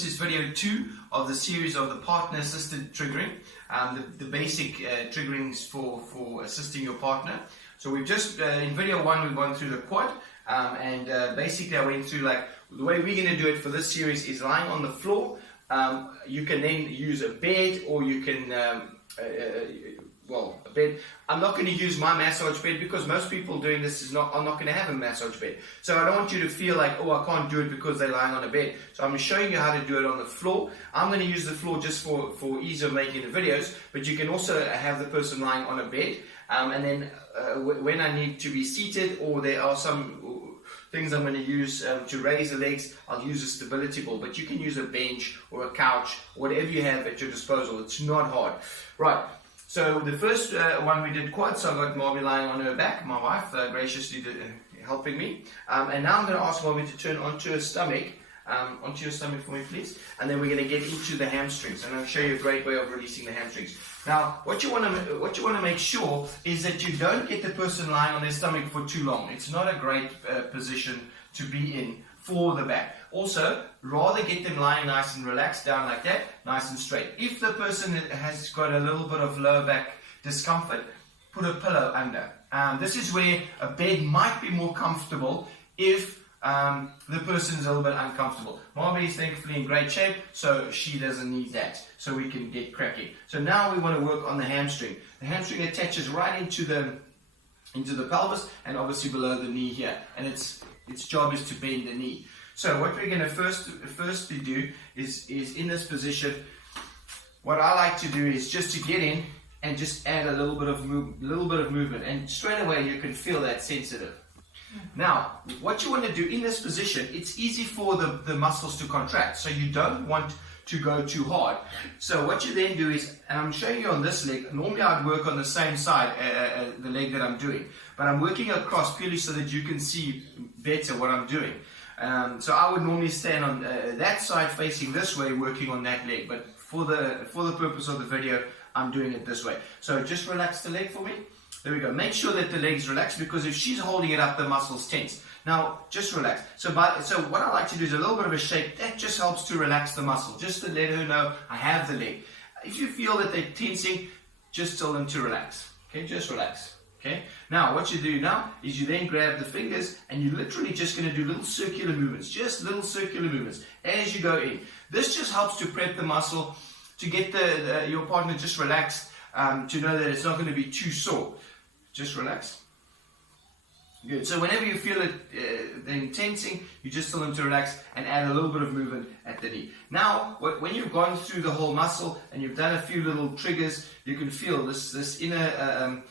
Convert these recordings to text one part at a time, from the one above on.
this is video 2 of the series of the partner-assisted triggering, the basic triggerings for assisting your partner. So we've just, in video 1, we've gone through the quad, and basically I went through like, the way we're going to do it for this series is lying on the floor. You can then use a bed, or you can, a bed. I'm not going to use my massage bed because most people doing this are not going to have a massage bed. So I don't want you to feel like, oh, I can't do it because they're lying on a bed. So I'm showing you how to do it on the floor. I'm going to use the floor just for ease of making the videos, but you can also have the person lying on a bed. And then when I need to be seated, or there are some things I'm going to use to raise the legs, I'll use a stability ball. But you can use a bench or a couch, whatever you have at your disposal. It's not hard. Right. So the first one we did quad, so I got Marby lying on her back, my wife graciously helping me. And now I'm going to ask Marby to turn onto her stomach, onto your stomach for me please. And then we're going to get into the hamstrings, and I'll show you a great way of releasing the hamstrings. Now what you want to make sure is that you don't get the person lying on their stomach for too long. It's not a great position to be in for the back. Also, rather get them lying nice and relaxed down like that, nice and straight. If the person has got a little bit of lower back discomfort, put a pillow under. This is where a bed might be more comfortable if the person is a little bit uncomfortable. Marby is thankfully in great shape, so she doesn't need that. So we can get cracking. So now we want to work on the hamstring. The hamstring attaches right into the pelvis and obviously below the knee here. And its job is to bend the knee. So what we're going to firstly do is in this position, what I like to do is just to get in and just add a little bit of movement, and straight away you can feel that sensitive. Now, what you want to do in this position, it's easy for the muscles to contract, so you don't want to go too hard. So what you then do is, and I'm showing you on this leg, normally I'd work on the same side, the leg that I'm doing, but I'm working across purely so that you can see better what I'm doing. So I would normally stand on that side facing this way, working on that leg, but for the purpose of the video, I'm doing it this way. So just relax the leg for me. There we go. Make sure that the leg's relaxed, because if she's holding it up, the muscle's tense. Now, just relax. So what I like to do is a little bit of a shake. That just helps to relax the muscle, just to let her know I have the leg. If you feel that they're tensing, just tell them to relax. Okay, just relax. Okay. Now, what you do now is you then grab the fingers, and you're literally just going to do little circular movements, just little circular movements as you go in. This just helps to prep the muscle, to get your partner just relaxed, to know that it's not going to be too sore. Just relax. Good. So whenever you feel it then tensing, you just tell them to relax and add a little bit of movement at the knee. Now, when you've gone through the whole muscle and you've done a few little triggers, you can feel this inner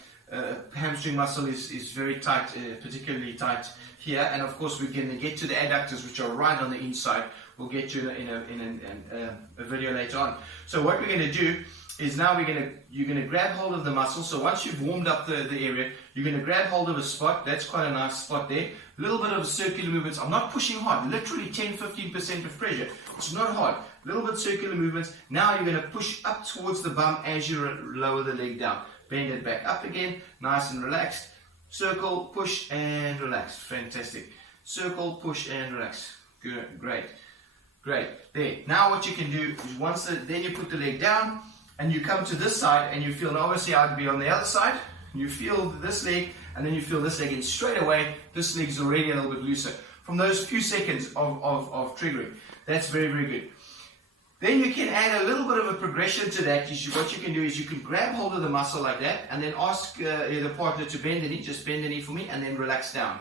hamstring muscle is very tight, particularly tight here. And of course, we're going to get to the adductors, which are right on the inside. We'll get to in a video later on. So what we're going to do is now you're going to grab hold of the muscle. So once you've warmed up the area, you're going to grab hold of a spot. That's quite a nice spot there. A little bit of circular movements. I'm not pushing hard, literally 10-15% of pressure. It's not hard. A little bit circular movements. Now you're going to push up towards the bum as you lower the leg down. Bend it back up again, nice and relaxed. Circle, push and relax. Fantastic. Circle, push and relax. Good, great. There. Now what you can do is then you put the leg down, and you come to this side, and you feel, obviously I'd be on the other side, you feel this leg, and then you feel this leg, and straight away, this leg's already a little bit looser. From those few seconds of triggering. That's very, very good. Then you can add a little bit of a progression to that. What you can do is you can grab hold of the muscle like that, and then ask the partner to bend the knee, just bend the knee for me, and then relax down.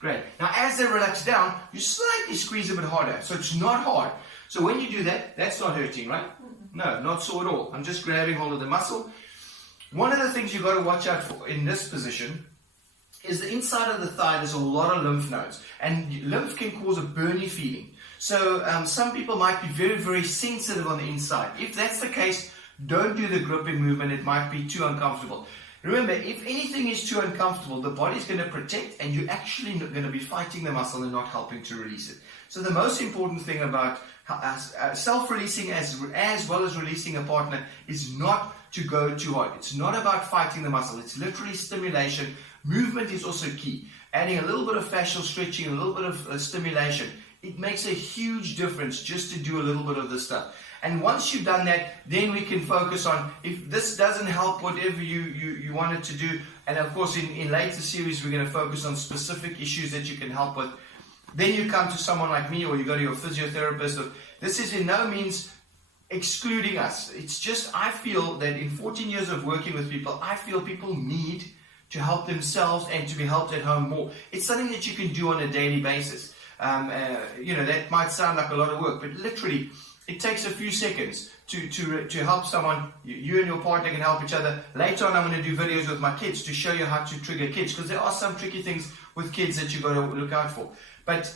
Great. Now as they relax down, you slightly squeeze a bit harder, so it's not hard. So when you do that, that's not hurting, right? No, not so at all. I'm just grabbing hold of the muscle. One of the things you've got to watch out for in this position is the inside of the thigh. There's a lot of lymph nodes, and lymph can cause a burny feeling. So some people might be very, very sensitive on the inside. If that's the case, don't do the gripping movement. It might be too uncomfortable. Remember, if anything is too uncomfortable, the body's going to protect, and you're actually going to be fighting the muscle and not helping to release it. So the most important thing about self-releasing as well as releasing a partner is not to go too hard. It's not about fighting the muscle. It's literally stimulation. Movement is also key. Adding a little bit of fascial stretching, a little bit of stimulation It makes a huge difference just to do a little bit of this stuff. And once you've done that, then we can focus on, if this doesn't help whatever you wanted to do, and of course in later series we're going to focus on specific issues that you can help with, then you come to someone like me, or you go to your physiotherapist. Or, this is in no means excluding us. It's just, I feel that in 14 years of working with people, I feel people need to help themselves and to be helped at home more. It's something that you can do on a daily basis. That might sound like a lot of work, but literally it takes a few seconds to help someone. You and your partner can help each other. Later on, I'm going to do videos with my kids to show you how to trigger kids, because there are some tricky things with kids that you've got to look out for. But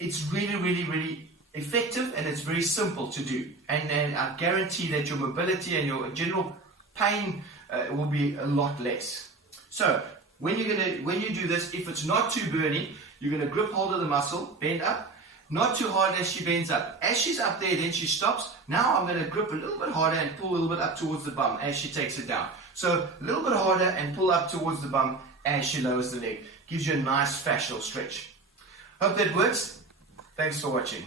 it's really, really, really effective, and it's very simple to do. And I guarantee that your mobility and your general pain will be a lot less. So when you do this, if it's not too burning, you're going to grip hold of the muscle, bend up, not too hard as she bends up. As she's up there, then she stops. Now I'm going to grip a little bit harder and pull a little bit up towards the bum as she takes it down. So a little bit harder and pull up towards the bum as she lowers the leg. Gives you a nice fascial stretch. Hope that works. Thanks for watching.